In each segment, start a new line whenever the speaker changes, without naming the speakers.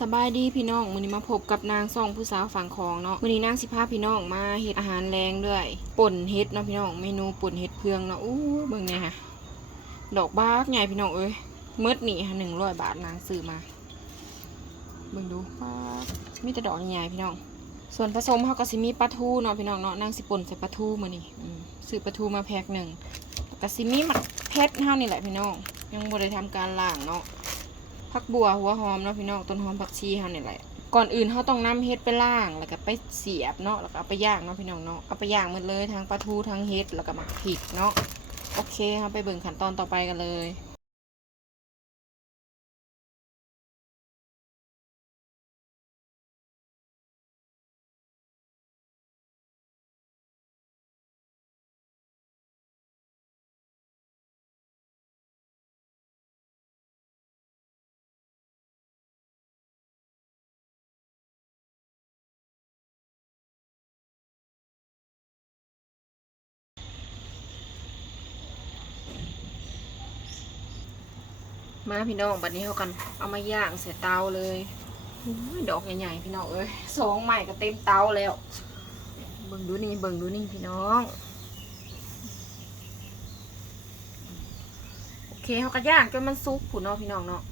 สบายดีพี่น้องมื้อนี้มาพบกับนางซ่องผู้สาวฝั่งของเนาะมื้อนี้นางสิพาพี่น้องมาเฮ็ดอาหารแรงด้วยป่นเฮ็ดเนาะพี่น้องเมนูป่นเฮ็ดเพืองเนาะอู้เบิ่งเนี่ยค่ะดอกบากใหญ่พี่น้องเอ้ยเมิดนี่ค่ะ100บาทนางซื้อมาเบิ่งดูบากมีแต่ดอกใหญ่พี่น้อง ส่วนผสมเฮาก็สิมีปลาทูเนาะพี่น้องเนาะนางสิป่นใส่ปลาทูมื้อนี้อืมซื้อปลาทูมาแพ็คหนึ่งก็สิมีหมักเพชรเฮานี่แหละพี่น้องยังบ่ได้ทำการล้างเนาะ ผักบัวหัวหอมเนาะพี่น้องต้นหอมผักชีเฮาเนี่ยแหละก่อนอื่นเขาต้องนำเฮ็ดไปล่างแล้วก็ไปเสียบเนาะแล้วก็เอาไปย่างเนาะพี่น้องเนาะเอาไปย่างหมดเลยทั้งปลาทูทั้งเฮ็ดแล้วก็หมักพริกเนาะโอเคครับไปเบิ่งขั้นตอนต่อไปกันเลย มาพี่น้องบัดนี้เขากันเอามาย่างใส่เตาเลยอุ้ยดอกใหญ่ๆพี่น้องเอ้ยสองใหม่ก็เต็มเตาแล้ว เบิ่งดูนี่เบิ่งดูนี่พี่น้องโอเคเขาก็ย่างจนมันซุกผุนเนาะพี่น้องเนาะ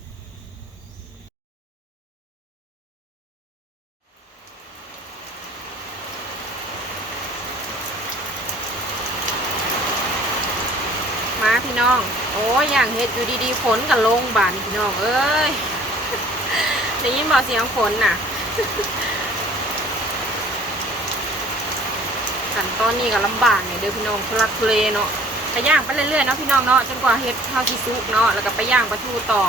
พี่น้อง โอ้ยอย่างเฮ็ดอยู่ดีๆฝนกับลงบานพี่น้อง เอ้ยได้ยินบอกเสียงฝนน่ะขั้นตอนนี้ก็ลำบากเนี่ยเด้อพี่น้องทุลักทุเลเนาะไปย่างไปเรื่อยๆเนาะพี่น้องเนาะจนกว่าเฮ็ดข้าวที่สุกเนาะแล้วก็ไปย่างปลาทูต่อ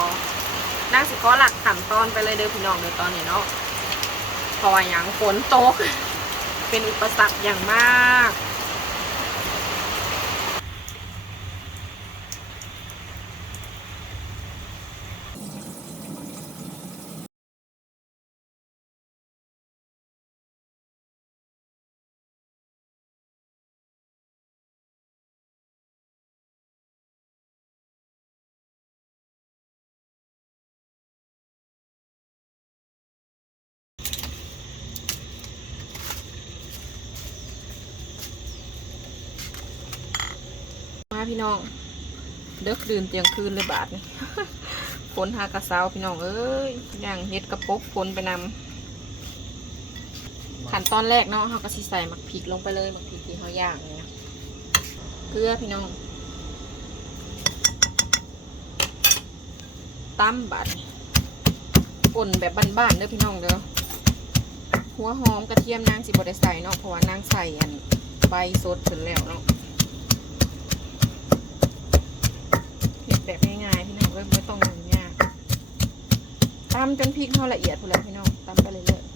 นั่งสิขอหลักขั้นตอนไปเลยเด้อพี่น้องเดี๋ยวตอนนี้เนาะพราะว่าอย่างฝนตก เป็นอุปสรรคอย่างมาก พี่น้องเด็กดื่นเตียงคืนเลยบาทนี่ฝนหากระเซาพี่น้องเอ้ยย่างเฮ็ดกระปกฝนไปนำขั้นตอนแรกเนาะเขาก็สิใส่หมักพริกลงไปเลยหมักพริกที่เขาย่างเนี่ยเกลือพี่น้องตั้มบัดป่นแบบบ้านๆเด้อพี่น้องเด้อหัวหอมกระเทียมนางสิบได้ใส่เนาะเพราะว่านางใส่อันใบสดถึงแล้วเนาะำจนพริกเขาละเอียดพูแล้วพี่น้องตำไปเรื่อยๆ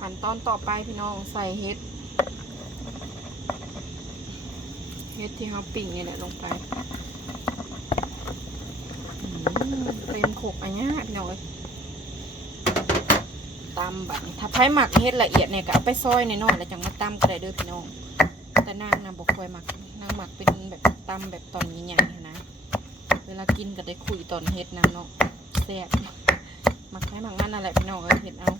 ขั้นตอนต่อไปพี่น้องใส่เห็ดเห็ดที่เขาปิ่งนี่แหละลงไปเต็มโขกอันนี้พี่น้องเอ้ยตำแบบนี้ถ้าไผ่หมักเห็ดละเอียดเนี่ยก็เอาไปซอยในน้อยแล้วจังมาตำก็ได้เด้อพี่น้อง แต่นางนะบอกคอยหมักางหมักเป็นแบบตำแบบตอนใหญ่ๆนะ เวลากินก็ได้คุยตอนเฮ็ดนำเนาะแซ่บหมักให้หมักนั่นนั่นแหละพี่น้องเอ้ยเฮ็ดเอา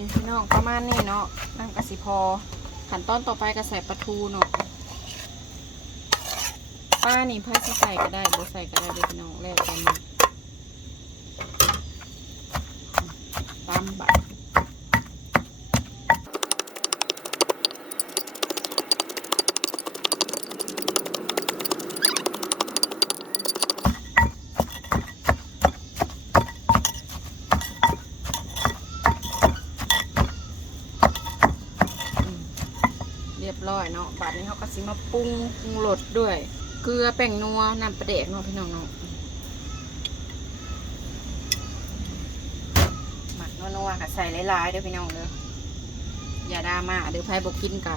นี่พี่น้องประมาณนี้เนาะนั่งกระสิพอ ขั้นตอนต่อไปก็ใส่ปลาทูเนาะป้านี่เพื่อจะใส่ก็ได้บ่ใส่ก็ได้เลยพี่น้องแล้วแต่มันตามบัตรยบ ร้อยเนาะบัตรนี้เขาก็สิมาปรุงปรุงรสด้วย เกลือแป้งนัวน้ำปลาแดกเนาะพี่น้องเนาะหมักนัวๆก็ใส่หลายๆเด้อพี่น้องเด้ออย่าดราม่าเด้อไผบ่กินกะ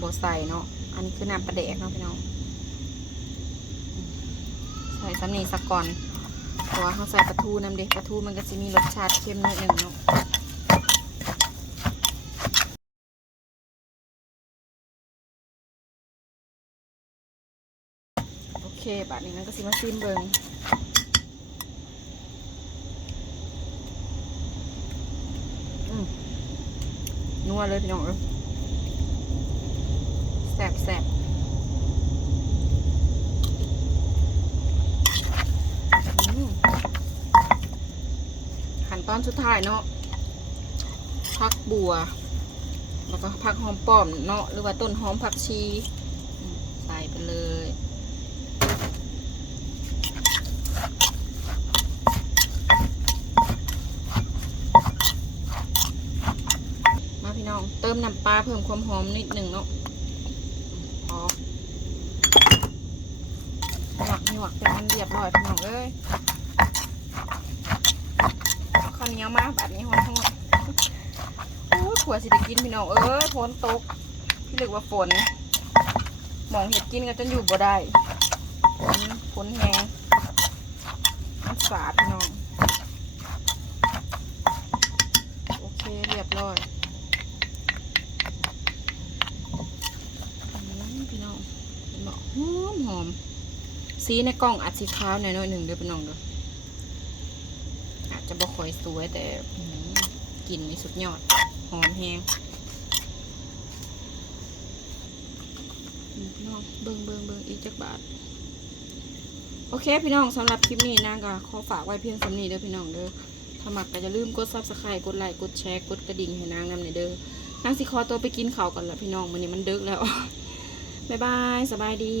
บใส่เนาะอันนี้คือน้ำปลาแดกเนาะพี่น้องใส่สำนีสักก่อนเพราะว่าเขาใส่ปลาทูน้ำเด็กปลาทูมันก็จะมีรสชาติเค็มนิดหนึ่งเนาะ เคบาดนี้มันก็สิมาซิมเบิงอืมนัวเลยพี่น้องเอ้ยแซบแซบขั้นตอนสุดท้ายเนาะผักบัว แล้วก็ผักหอมป้อมเนาะหรือว่าต้นหอมผักชี ใส่ไปเลย มาพี่น้ อง เติมน้ำปลาเพิ่มความหอมนิดหนึ่งเนาะพอหวักนี่หวักเป็นอันเรียบร้อยพี่น้องเอ้ยข้าวเหนียวมาแบบนี้หอมทั้งหมดโอ้ยขวดสิได้กินพี่น้องเอ้ยฝนตกพี่เรียกว่าฝนหมองเห็ดกินกันจนอยู่บ่ได้ฝนแหงมันสาดพี่น้อง โอเคเรียบร้อยอืมพี่น้องเห็นบอกหอมหอม สีในกล้องอาจสีขาวหน่อยๆหนึ่งเด้อพี่น้องเด้ออาจจะบ่ค่อยสวยแต่กลิ่นนี่สุดยอด หอมแฮงพี่น้องเบิ่งเบิ่งเบิ่งอีกจักบาท โอเคพี่น้องสำหรับคลิปนี้นางก็ขอฝากไว้เพียงสำนีเด้อพี่น้องเด้อถ้ามักก็อย่าลืมกด subscribe กดไลค์กดแชร์กดกระดิ่งให้นางนำในเด้อนางสิขอตัวไปกินข้าวก่อนละพี่น้องวันนี้มันดึกแล้ว บ๊ายบาย สบายดี